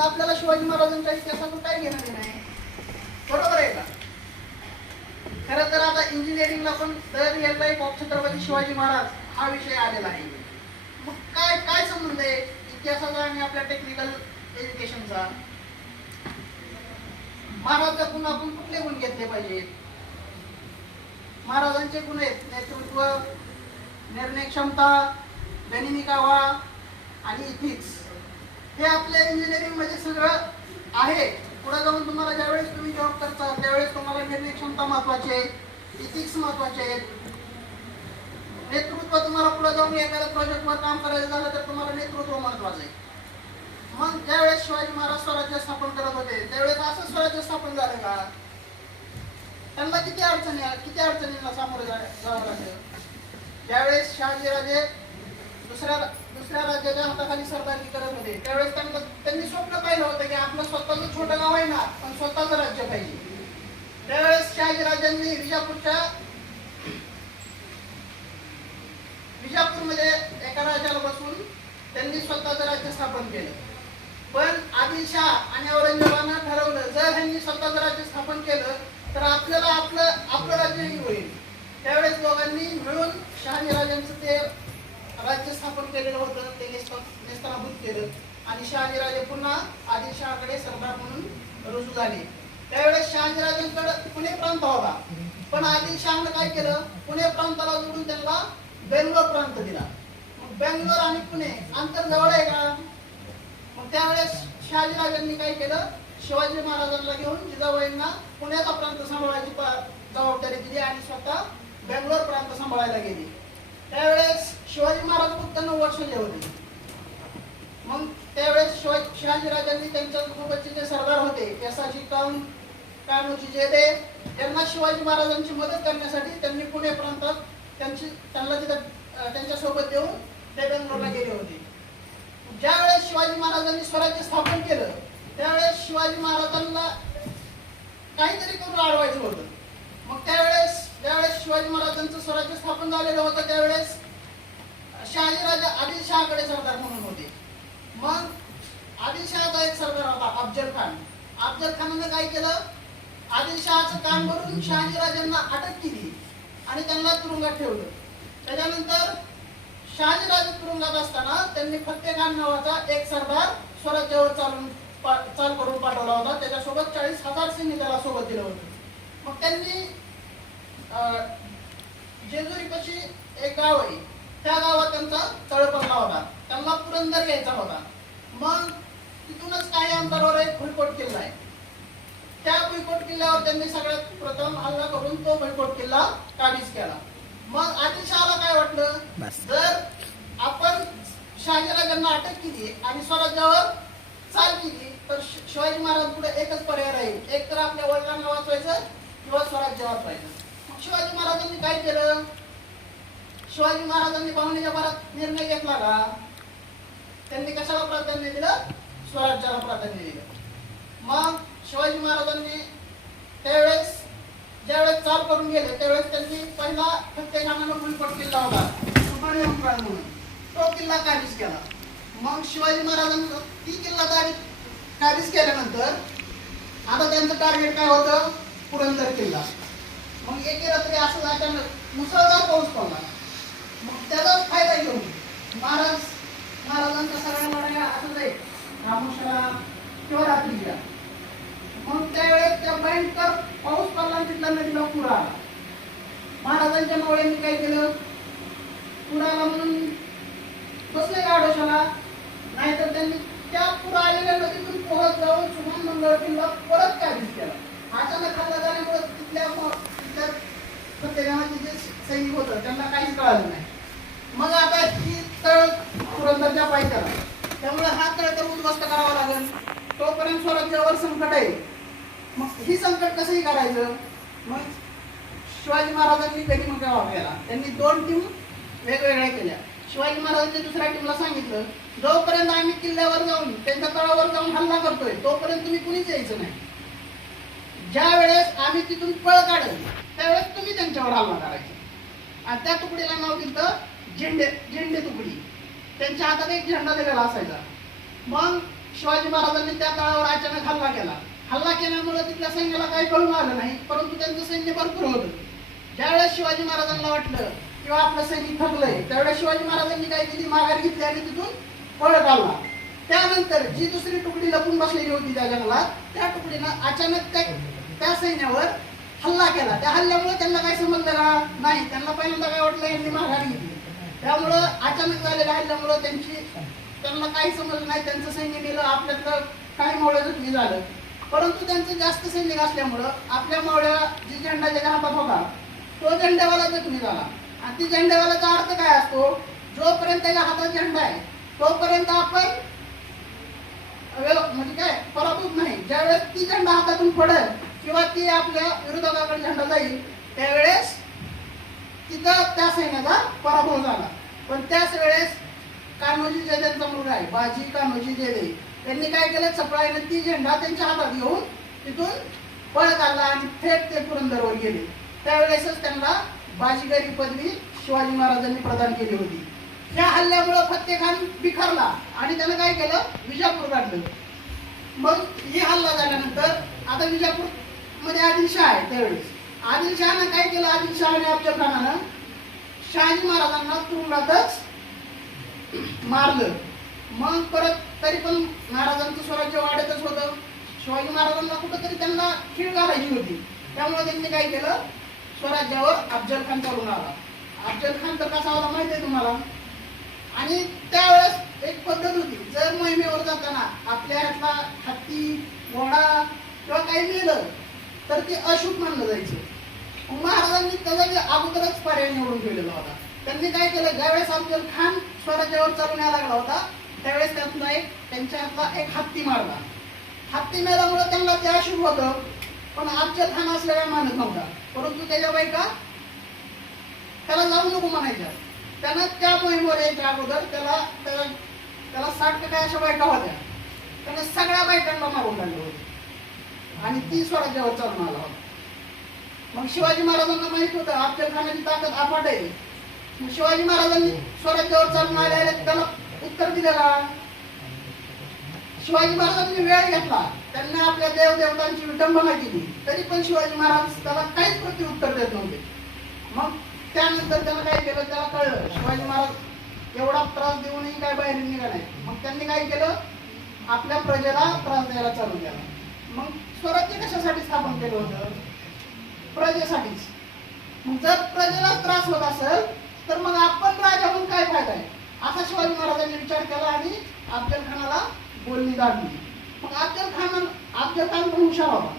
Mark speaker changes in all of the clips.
Speaker 1: आपल्याला शिवाजी महाराजांच्या इतिहासातून काय घेणं देणं आहे? बरोबर आहे का? खरं तर आता इंजिनिअरिंगला पण दर यायला एक ऑफ छत्रपती शिवाजी महाराज हा विषय आलेला आहे. मग काय काय संबंध आहे इतिहासाचा आणि आपल्या टेक्निकल एज्युकेशनचा महाराजचा गुण आपण कुठले गुण घेतले पाहिजेत? महाराजांचे गुण आहेत नेतृत्व निर्णय क्षमता गणिनिक आणि इथिक्स हे आपल्या इंजिनिअरिंगमध्ये सगळं आहे. पुढे जाऊन तुम्हाला ज्यावेळेस तुम्ही जॉब करता त्यावेळेस तुम्हाला निर्णय क्षमता महत्वाची आहे इथिक्स महत्त्वाचे आहेत नेतृत्व तुम्हाला पुढे जाऊन एखाद्या प्रोजेक्टवर काम करायचं झालं तर तुम्हाला नेतृत्व महत्वाचं आहे. मग ज्यावेळेस शिवाजी महाराज स्वराज्य स्थापन करत होते त्यावेळेस असं स्वराज्य स्थापन झालं का? त्यांना किती अडचणी किती अडचणींना सामोरे जा- जावं लागलं? ज्यावेळेस शहाजीराजे दुसऱ्या दुसऱ्या राज्याच्या हाताखाली सरदारकी करत होते. त्यावेळेस त्यांना त्यांनी स्वप्न पाहिलं होतं की आपलं स्वतःचं छोटं गाव आहे ना पण स्वतःचं राज्य पाहिजे. त्यावेळेस शहाजी राजांनी विजापूरच्या विजापूरमध्ये एका राजाला बसून त्यांनी स्वतःचं राज्य स्थापन केलं. पण आदिलशहा आणि औरंगजेबानं ठरवलं जर ह्यांनी स्वतःचं राज्य स्थापन केलं तर आपल्याला आपलं आपलं राज्यही होईल. त्यावेळेस दोघांनी मिळून शहाजी राजांचं ते राज्य स्थापन केलेलं होतं ते नेस्त- केलं. आणि शहाजीराजे पुन्हा आदिलशहाकडे सरदार म्हणून रुजू झाले. त्यावेळेस शहाजीराजांकडे पुणे प्रांत होता. पण आदिलशहानं काय केलं? पुणे प्रांताला जोडून त्यांना बेंगलोर प्रांत दिला. मग बेंगलोर आणि पुणे अंतर जवळ आहे का? मग त्यावेळेस शहाजीराजांनी काय केलं? शिवाजी महाराजांना घेऊन जिजाबाईंना पुण्याचा प्रांत सांभाळायची जबाबदारी दिली आणि स्वतः बेंगलोर प्रांत सांभाळायला गेली. त्यावेळेस शिवाजी महाराज फक्त नऊ वर्षाचे होते. मग त्यावेळेस शिवाजी शहाजीराजांनी त्यांच्या सोबतचे जे सरदार होते केसाची काम कान्होजी जेदे यांना शिवाजी महाराजांची मदत करण्यासाठी त्यांनी पुणे प्रांतात त्यांची त्यांना तिथं त्यांच्यासोबत त्यांच्यासोबत देऊन ते बेंगलोरला गेले होते. ज्यावेळेस शिवाजी महाराजांनी स्वराज्य स्थापन केलं त्यावेळेस शिवाजी महाराजांना काहीतरी करून अडवायचं होतं. मग त्यावेळेस ज्यावेळेस शिवाजी महाराजांचं स्वराज्य स्थापन झालेलं होतं त्यावेळेस शहाजीराजा आदिलशहाकडे सरदार म्हणून होते. मग आदिलशहाचा एक सरदार होता अफजल खान. अफजल खानानं काय केलं? आदिलशहाचं काम करून शहाजीराजांना अटक केली आणि त्यांना तुरुंगात ठेवलं. त्याच्यानंतर शहाजीराजे तुरुंगात असताना त्यांनी फत्ते खान नावाचा एक सरदार स्वराज्यावर चालून पा- चाल करून पाठवला होता. त्याच्यासोबत चाळीस हजार सैन्य त्याला सोबत दिलं होतं. मग त्यांनी जेजुरीपाशी एक गाव आहे. त्या गावात त्यांचा तळ पडला होता. त्यांना पुरंदर घ्यायचा होता. मग तिथूनच काही अंतरावर एक भुईकोट किल्ला आहे. त्या भुईकोट किल्ल्यावर त्यांनी सगळ्यात प्रथम हल्ला करून तो भुईकोट किल्ला काबीज केला. मग आदिलशहाला काय वाटलं. जर आपण शहाजीराजांना अटक केली आणि स्वराज्यावर चाल केली तर शिवाजी महाराज पुढे एकच पर्याय राहील. एक तर आपल्या वडिलांना वाचवायचं किंवा स्वराज्य वाचवायचं. मग शिवाजी महाराजांनी काय केलं? शिवाजी महाराजांनी पाहुण्याच्या भरात निर्णय घेतला का? त्यांनी कशाला प्राधान्य दिलं? स्वराज्याला प्राधान्य दिलं. मग शिवाजी महाराजांनी त्यावेळेस ज्यावेळेस चाल करून गेले त्यावेळेस त्यांनी पहिला फत्तेखानानं भुईकोट किल्ला होता. सुपर्णी म्हणून. तो किल्ला काबीज केला. मग शिवाजी महाराजांनी ती किल्ला काबीज काबीज केल्यानंतर आता त्यांचं टार्गेट काय होतं? पुरंदर किल्ला. मग एके रात्री असं अचानक मुसळधार पाऊस पडला. मग त्याचाच फायदा घेऊन महाराज महाराजांचा सगळ्या लढाया असं जाईल. रामोशाला किंवा रात्रीच्या. मग त्यावेळेस त्या भयंकर पाऊस पडला आणि नदीला पूर आला. महाराजांच्या मावळ्यांनी काय केलं? पूर आला म्हणून बसले गाडोशाला. नाहीतर त्यांनी त्या पूर आलेल्या नदीतून पोहत जाऊन सुमन मंगळ किल्ला परत काबीज केला. अचानक हल्ला झाल्यामुळे तिथल्या म- तिथल्या जे सैनिक होतं त्यांना काहीच कळालं नाही. मग आता ही तळ पुरंदरच्या पायथ्याला. त्यामुळे हा तळ तर उद्ध्वस्त करावा लागेल. तोपर्यंत स्वराज्यावर संकट आहे. मग ही संकट कसंही काढायचं मग शिवाजी महाराजांनी कधी मग आपल्याला त्यांनी दोन टीम वेगवेगळ्या केल्या. शिवाजी महाराजांनी दुसऱ्या टीमला सांगितलं जोपर्यंत आम्ही किल्ल्यावर जाऊन त्यांच्या तळावर जाऊन हल्ला करतोय तोपर्यंत तुम्ही कुणीच यायचं नाही. ज्या वेळेस आम्ही तिथून पळ काढेल त्यावेळेस तुम्ही त्यांच्यावर हल्ला करायचा. आणि त्या तुकडीला नाव दिलं झेंडे झेंडे तुकडी. त्यांच्या हातात एक झेंडा दिलेला असायचा. मग शिवाजी महाराजांनी त्या तळावर अचानक हल्ला केला. हल्ला केल्यामुळे तिथल्या सैन्याला काही कळून आलं नाही परंतु त्यांचं सैन्य भरपूर होतं. ज्यावेळेस शिवाजी महाराजांना वाटलं किंवा आपलं सैनिक थकलंय त्यावेळेस शिवाजी महाराजांनी काय केली माघार घेतली आणि तिथून पळत आला. त्यानंतर जी दुसरी तुकडी लपून बसलेली होती त्या जंगलात त्या तुकडीनं अचानक त्या त्या सैन्यावर हल्ला केला. त्या हल्ल्यामुळे त्यांना काय समजलं नाही. त्यांना पहिल्यांदा काय वाटलं यांनी माघार घेतली. त्यामुळं अचानक झालेल्या हल्ल्यामुळं त्यांची त्यांना काही समजलं नाही. त्यांचं सैन्य नेलं आपल्यातलं काही मावळ्या जखमी झालं परंतु त्यांचं जास्त सैनिक असल्यामुळं आपल्या मावळ्या जी झेंडा ज्याच्या हातात होता तो झेंड्यावाला जखमी झाला. आणि ती झेंड्यावालाचा अर्थ काय असतो? जोपर्यंत त्याच्या हातात झेंडा आहे तोपर्यंत आपण म्हणजे काय पराभूत नाही. ज्यावेळेस ती झेंडा हातातून पडेल किंवा ती आपल्या विरोधकाकडे झेंडा जाईल त्यावेळेस तिथं त्या सैन्याचा पराभव झाला. पण त्याच वेळेस कान्होजी जे त्यांचा मुलगा आहे बाजी कान्होजी जेले त्यांनी काय केलं? चपळाईने ती झेंडा त्यांच्या हातात घेऊन तिथून पळ काढला आणि थेट ते पुरंदरवर गेले. त्यावेळेसच त्यांना बाजीगरी पदवी शिवाजी महाराजांनी प्रदान केली होती. त्या हल्ल्यामुळं फत्तेखान बिखरला आणि त्यानं काय केलं? विजापूर काढलं. मग हे हल्ला झाल्यानंतर आता विजापूर मध्ये आदिलशाह आहे त्यावेळेस. आदिलशहानं काय केलं? आदिलशहाने आणि अफजल खानानं शहाजी महाराजांना तुरुंगातच मारलं. मग परत तरी पण महाराजांचं स्वराज्य वाढतच होतं. शिवाजी महाराजांना कुठंतरी त्यांना खीळ घालायची होती. त्यामुळे त्यांनी काय केलं? स्वराज्यावर अफजल खान चालून आला. अफजल खान तर कसा आला माहिती आहे तुम्हाला? आणि त्यावेळेस एक पद्धत होती. जर मोहिमेवर जाताना आपल्या हातला हत्ती घोडा किंवा काही नेलं तर ते अशुभ मानलं जायचं. मग महाराजांनी त्याचा अगोदरच पर्याय निवडून ठेवलेला होता. त्यांनी काय केलं? ज्यावेळेस अफजल खान स्वराज्यावर चालून यायला लागला होता त्यावेळेस त्यातला एक त्यांच्या हातला एक हत्ती मारला. हत्ती मेल्यामुळे त्यांना ते अशुभ होतं पण अफजल खान असलेला मानत नव्हता. परंतु त्याच्या बायका त्याला जाऊ नको म्हणायच्या. त्यानं त्या मोहिमेवर यायच्या अगोदर त्याला त्याला त्याला साठ काय अशा बायका होत्या. त्यानं सगळ्या बायकांना मारून लागलं होतं. आणि ती स्वराज्यावर चालून आला. होता मग शिवाजी महाराजांना माहीत होतं अफजलखानाची ताकद अफाट आहे. मग शिवाजी महाराजांनी स्वराज्यावर चालून आले त्याला उत्तर दिलेला का? शिवाजी महाराजांनी वेळ घेतला. त्यांनी आपल्या देवदेवतांची विटंबना केली. तरी पण शिवाजी महाराज त्याला काहीच प्रत्युत्तर देत नव्हते. मग त्यानंतर त्याला काय केलं? त्याला कळलं. शिवाजी महाराज एवढा त्रास देऊनही काय बाहेर निघाला नाही. मग त्यांनी काय केलं? आपल्या प्रजेला त्रास द्यायला चालू केला. मग स्वराज्य कशासाठी स्थापन केलं होतं? प्रजेसाठीच. मग जर प्रजेला त्रास होत असेल तर मग आपण राजा होऊन काय फायदा आहे? असा शिवाजी महाराजांनी विचार केला आणि अफजल खानाला बोलणी दाबली मग अफजल खान अफजल खान पण हुशार होता?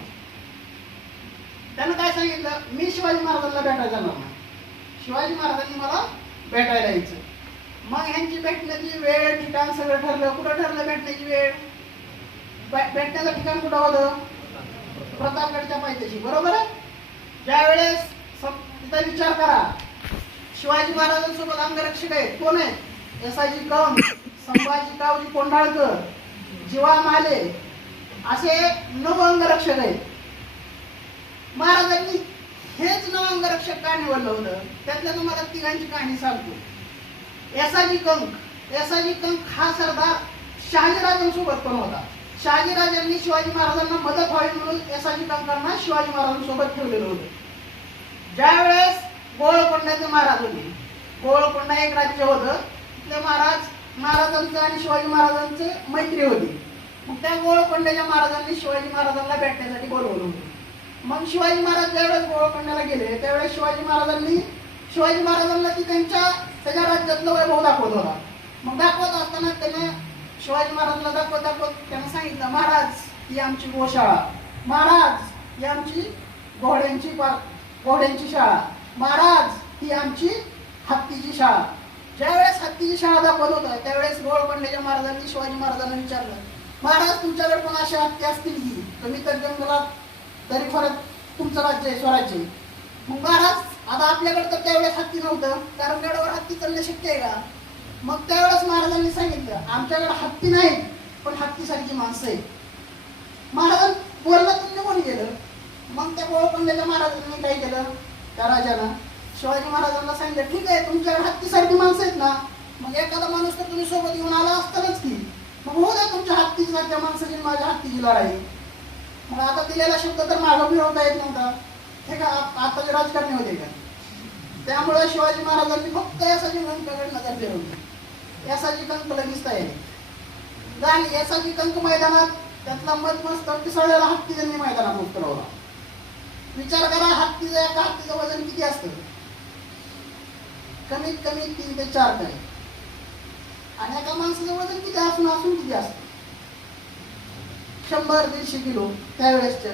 Speaker 1: त्यानं काय सांगितलं? मी शिवाजी महाराजांना भेटायला जाणार नाही. शिवाजी महाराजांनी मला भेटायला यायचं. मग ह्यांची भेटण्याची वेळ ठिकाण सगळं ठरलं. कुठं ठरलं भेटण्याची वेळ? भेटण्याचं ठिकाण कुठं होतं? प्रतापगडच्या पायथ्याशी. बरोबर आहे? ज्यावेळेस तिथं विचार करा. शिवाजी महाराजांसोबत अंगरक्षक आहेत. कोण आहेत? एसाजी कम संभाजी कावजी कोंढाळकर जीवा माले. असे नव अंगरक्षक आहेत. महाराजांनी हेच नव अंगरक्षक का निवडलं होतं? त्यातल्या तुम्हाला तिघांची कहाणी सांगतो. एसाजी कंक एसाजी कंक हा सरदार शहाजीराजांसोबत पण होता. शहाजीराजांनी शिवाजी महाराजांना मदत व्हावी म्हणून एसाजी टंकांना शिवाजी महाराजांसोबत ठेवलेलं होतं. ज्यावेळेस गोळकोंड्याचे महाराज होते गोळकोंडा एक राज्य होतं तिथले महाराज महाराजांचं आणि शिवाजी महाराजांचं मैत्री होती. मग त्या गोळकोंड्याच्या महाराजांनी शिवाजी महाराजांना भेटण्यासाठी बोलवलं होतं. मग शिवाजी महाराज ज्यावेळेस गोळकोंड्याला गेले त्यावेळेस शिवाजी महाराजांनी शिवाजी महाराजांना ती त्यांच्या त्याच्या राज्यातलं वैभव दाखवत होता. मग दाखवत असताना त्याने शिवाजी महाराजांना दाखवत दाखवत त्यांना सांगितलं महाराज ही आमची गोशाळा. महाराज ही आमची घोड्यांची घोड्यांची शाळा. महाराज ही आमची हत्तीची शाळा. ज्यावेळेस हत्तीची शाळा दाखवत होतं त्यावेळेस गोळकोंड्याच्या महाराजांनी शिवाजी महाराजांना विचारलं महाराज तुमच्याकडे पण अशा हत्ती असतील की? तुम्ही तर जंगलात तरी परत तुमचं राज्य आहे स्वराज्य मग महाराज आता आपल्याकडे तर त्यावेळेस हत्ती नव्हतं कारण गडावर हत्ती चालणं शक्य आहे का? मग त्यावेळेस महाराजांनी सांगितलं आमच्याकडे हत्ती नाहीत पण हत्तीसारखी माणसं आहेत. महाराज बोलला तुम्ही कोणी गेलं मग त्या गोळकोंड्याच्या महाराजांनी काय केलं? त्या राजाला शिवाजी महाराजांना सांगितलं ठीक आहे तुमच्याकडे हत्तीसारखी माणसं आहेत ना मग एखादा माणूस तर तुम्ही सोबत येऊन आला असतानाच की. मग हो द्या तुमच्या हत्ती त्या माणसाची माझ्या हत्तीची लढाई मग आता दिलेला शब्द तर मागं मिळवता येत नव्हता. हे का आप- आताचे राजकारणी होते का? त्यामुळे शिवाजी महाराजांनी फक्त यासाठी कंकाकडे नजर फिरवली. यासाठी कंक लगेच तयारी झाली यासाठी कंक मैदानात त्यातला मत मस्त पिसळलेला हत्ती त्यांनी मैदानात उतरवला. विचार करा हत्तीचं एका हत्तीचं वजन किती असतं? कमीत कमी तीन ते चार टन. आणि एका माणसाचं वजन किती असून असून किती असतं? शंभर दीडशे किलो त्यावेळेसच्या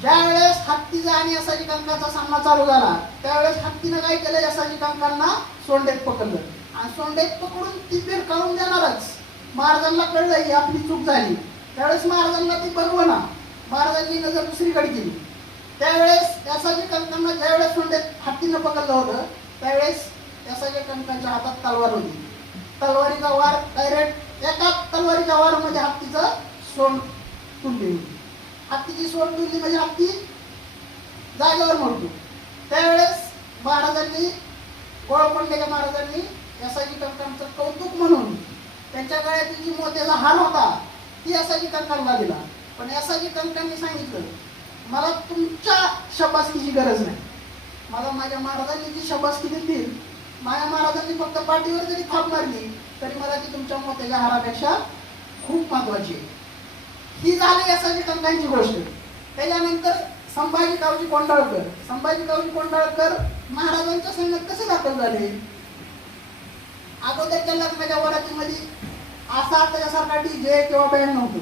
Speaker 1: ज्या वेळेस हत्तीचा आणि यसाजी कंकाचा सामना चालू झाला त्यावेळेस हत्तीनं काय केलं? यसाजी कंकांना सोंडेत पकडलं. सोंडेत पकडून ती काढून देणारच. महाराजांना कळलं ही आपली चूक झाली. त्यावेळेस महाराजांना ती बघवना महाराजांनी नजर दुसरीकडे केली. त्यावेळेस यसाजी कंकांना ज्यावेळेस सोंडेत हत्तीनं पकडलं होतं त्यावेळेस यसाजी कंकांच्या हातात तलवार होती. तलवारीचा वार डायरेक्ट एका तलवारीच्या म्हणजे हत्तीचं सोंड तुटली होती हत्तीची सोंड तुटली म्हणजे हत्ती जागेवर मोडतो. त्यावेळेस महाराजांनी गोळपंडेच्या महाराजांनी यासाजी कंकांचं कौतुक म्हणून त्यांच्या गळ्यातील जी मोत्याचा हार होता ती यासाजी कंकांना दिला. पण यासाजी कंकांनी सांगितलं मला तुमच्या शबासकीची गरज नाही. मला माझ्या महाराजांनी जी शबासकी देतील माझ्या महाराजांनी फक्त पाठीवर जरी थाप मारली तरी मला ती तुमच्या मोत्याच्या हारापेक्षा खूप महत्वाची आहे. ही झाली यासाठी कंकांची गोष्ट. त्याच्यानंतर संभाजी कावजी कोंडाळकर संभाजी कावजी कोंडाळकर महाराजांच्या सैन्यात कसे दाखल झाले? अगोदरच्या लग्नाच्या वरातीमध्ये असा त्याच्यासारखा डीजे किंवा बँड नव्हतो.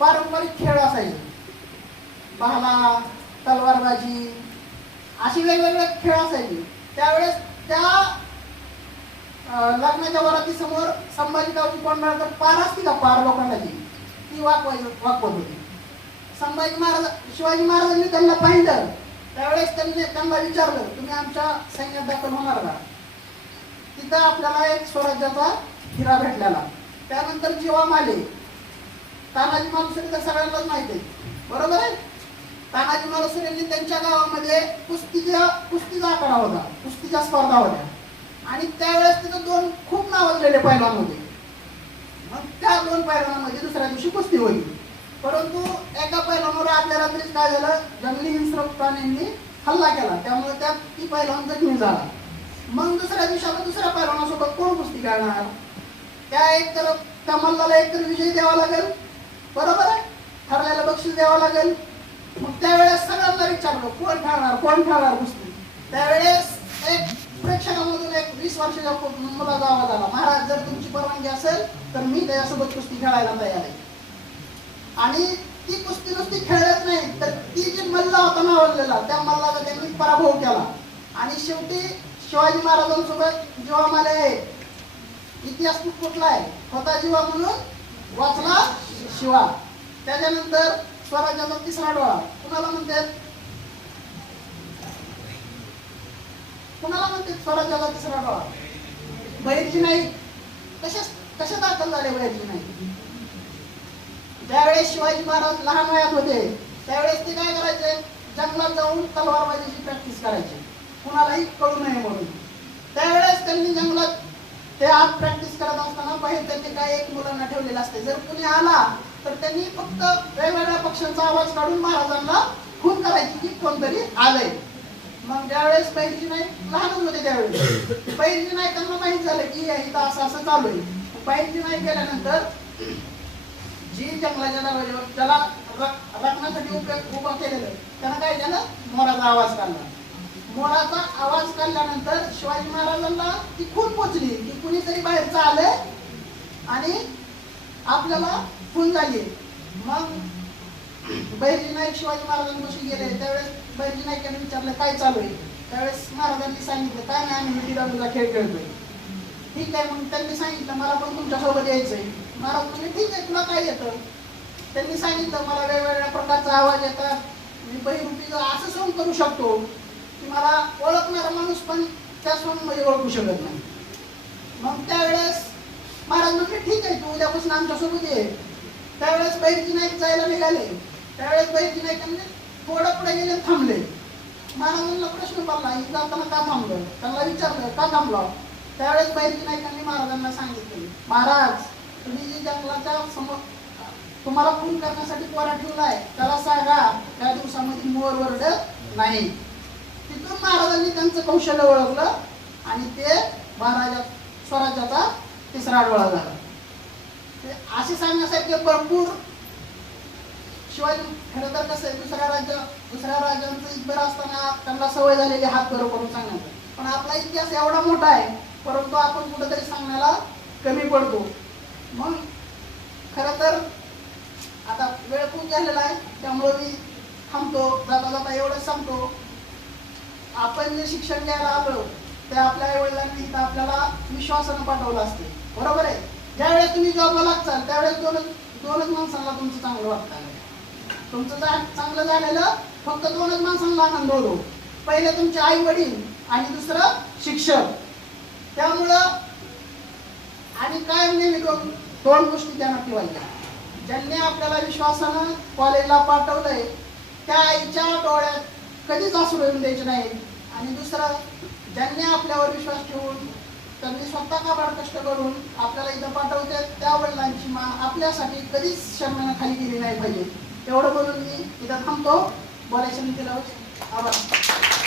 Speaker 1: पारंपरिक खेळ असायचे. भाला तलवारबाजी अशी वेगवेगळे खेळ असायचे. त्यावेळेस त्या लग्नाच्या वराती समोर संभाजी गावची तर पार असती का पार लोखंडाची? ती वाकवाय वाकवत होती. संभाजी महाराज शिवाजी महाराजांनी त्यांना पाहिलं. त्यावेळेस त्यांनी त्यांना विचारलं तुम्ही आमच्या सैन्यात दाखल होणार का? तिथं आपल्याला एक स्वराज्याचा हिरा भेटलेला. त्यानंतर जीवा माले. तानाजी मालुसरे तर सगळ्यांनाच माहिती आहे. बरोबर आहे? तानाजी मालुसरेंनी त्यांच्या गावामध्ये कुस्तीच्या कुस्तीचा आकडा होता कुस्तीच्या स्पर्धा होत्या. आणि त्यावेळेस तिथं दोन खूप नावाजलेले पैलवान होते मग त्या दोन पैलवानामध्ये दुसऱ्या दिवशी कुस्ती होईल. परंतु एका पैलवानावर आदल्या रात्रीच काय झालं? जंगली हिंस्र प्राण्यांनी हल्ला केला. त्यामुळे त्या ती पैलवान जखमी झाला मग दुसऱ्या दिवशी दुसऱ्या पैलवानासोबत कोण कुस्ती करणार त्या एक तर त्या मल्लाला एक तर विजय द्यावा लागेल. बरोबर आहे? ठरलेलं बक्षीस द्यावं लागेल. मग त्यावेळेस सगळ्यांना विचारलं कोण खेळणार कोण खेळणार कुस्ती? त्यावेळेस एक प्रेक्षकामधून एक वीस वर्षाच्या मुला मुलाचा आवाज आला महाराज जर तुमची परवानगी असेल तर मी त्याच्यासोबत कुस्ती खेळायला तयार आहे. आणि ती कुस्ती नुसती खेळत नाही तर ती जी मल्ला होता नावलेला त्या मल्लाचा त्यांनी पराभव केला. आणि शेवटी शिवाजी महाराजांसोबत जेव्हा मला इतिहास खूप कुठला आहे होता जीवा म्हणून वाचला शिवा. त्याच्यानंतर स्वराज्याचा तिसरा डोळा. कुणाला म्हणतात कुणाला म्हणतात स्वराज्याचा तिसरा डोळा? बहिरजी नाही तसेच कशा दाखल झाले बहिरजी नाही ज्यावेळेस शिवाजी महाराज लहान वयात होते त्यावेळेस ते काय करायचे? जंगलात जाऊन तलवारबाजीची प्रॅक्टिस करायचे. कुणालाही कळू नये म्हणून. त्यावेळेस त्यांनी जंगलात ते आज प्रॅक्टिस करत असताना बाहेर त्यांनी काय एक मुलांना ठेवलेलं असते. जर कुणी आला तर त्यांनी फक्त वेगवेगळ्या पक्ष्यांचा आवाज काढून महाराजांना खून करायची की कोणतरी आलंय. मग ज्यावेळेस पहिरजी नाईक लहानच होते त्यावेळेस. पहिरजी नाईकांना माहीत झालं की इथं असं असं चालू आहे. पहिरजी नाईक गेल्यानंतर जी जंगलाच्या दरवाज्यावर त्याला रक- उपयोग उभं केलेलं त्यानं काय केलं? मोराचा आवाज काढला. मोराचा आवाज काढल्यानंतर शिवाजी महाराजांना ती खून पोचली की कुणीतरी बाहेरचं आलंय आणि आपल्याला खून झाली. मग बहिरजी नाईक शिवाजी महाराजांपाशी गेले. त्यावेळेस बहिरजी नाईक यांनी विचारलं काय चालू आहे? त्यावेळेस महाराजांनी सांगितलं काय नाही आम्ही विटी दांडूचा खेळ खेळतोय. ठीक आहे. मग त्यांनी सांगितलं मला पण तुमच्यासोबत यायचंय. महाराज म्हणजे ठीक आहे तुला काय येतं? त्यांनी सांगितलं मला वेगवेगळ्या प्रकारचा आवाज येतात. मी बहिरुपीचं असं सहन करू शकतो. की मला ओळखणारा माणूस पण त्या मध्ये ओळखू शकत नाही. मग त्यावेळेस महाराज म्हटले ठीक आहे तू उद्यापासून आमच्यासोबत ये. त्यावेळेस बैरजी नाईक जायला निघाले. त्यावेळेस बैरजी नाईकांनी थोडं पुढे गेले थांबले. महाराजांना प्रश्न पडला जाताना का थांबलं? त्यांना विचारलं का थांबला? त्यावेळेस बैरजी नाईकांनी महाराजांना सांगितले. महाराज तुम्ही जी जंगलाच्या समोर तुम्हाला खून करण्यासाठी पोरा ठेवलाय त्याला सांगा त्या दिवसामध्ये मोर वर्ड नाही. तिथून महाराजांनी त्यांचं कौशल्य ओळखलं आणि ते महाराजा स्वराज्याचा तिसरा डोळा झाला. असे सांगण्यासारखे भरपूर शिवाय खरं तर कसं आहे दुसऱ्या राज्य दुसऱ्या राज्यांचं इतर असताना त्यांना सवय झालेली हात बरोबर करून सांगण्याचं. पण आपला इतिहास एवढा मोठा आहे परंतु आपण कुठेतरी सांगण्याला कमी पडतो. मग खरं तर आता वेळ खूप झालेला आहे त्यामुळे मी थांबतो जाता जाता एवढंच सांगतो. आपण जे शिक्षण घ्यायला आलो ते आपल्या आई वडिलांनी इथं आपल्याला विश्वासानं पाठवलं असते. बरोबर आहे? ज्यावेळेस तुम्ही जॉबला लागचाल त्यावेळेस दोनच दोनच माणसांना तुमचं चांगलं वाटतं. तुमचं जा- चांगलं झालेलं फक्त दोनच माणसांना आनंद होतो. पहिले तुमचे आई वडील आणि दुसरं शिक्षक. त्यामुळं आणि काय नेहमी दोन दोन गोष्टी त्यांना ठेवायच्या. ज्यांनी आपल्याला विश्वासानं कॉलेजला पाठवलंय त्या आईच्या डोळ्यात कधीच असू येऊन द्यायचे नाही. आणि दुसरं ज्यांनी आपल्यावर विश्वास ठेवून त्यांनी स्वतः काबाड कष्ट करून आपल्याला इथं पाठवते त्या वडिलांची मा आपल्यासाठी कधीच शर्मानं खाली गेली नाही पाहिजे. एवढं बोलून मी इथं थांबतो. बोलायचं मी तिला आभार.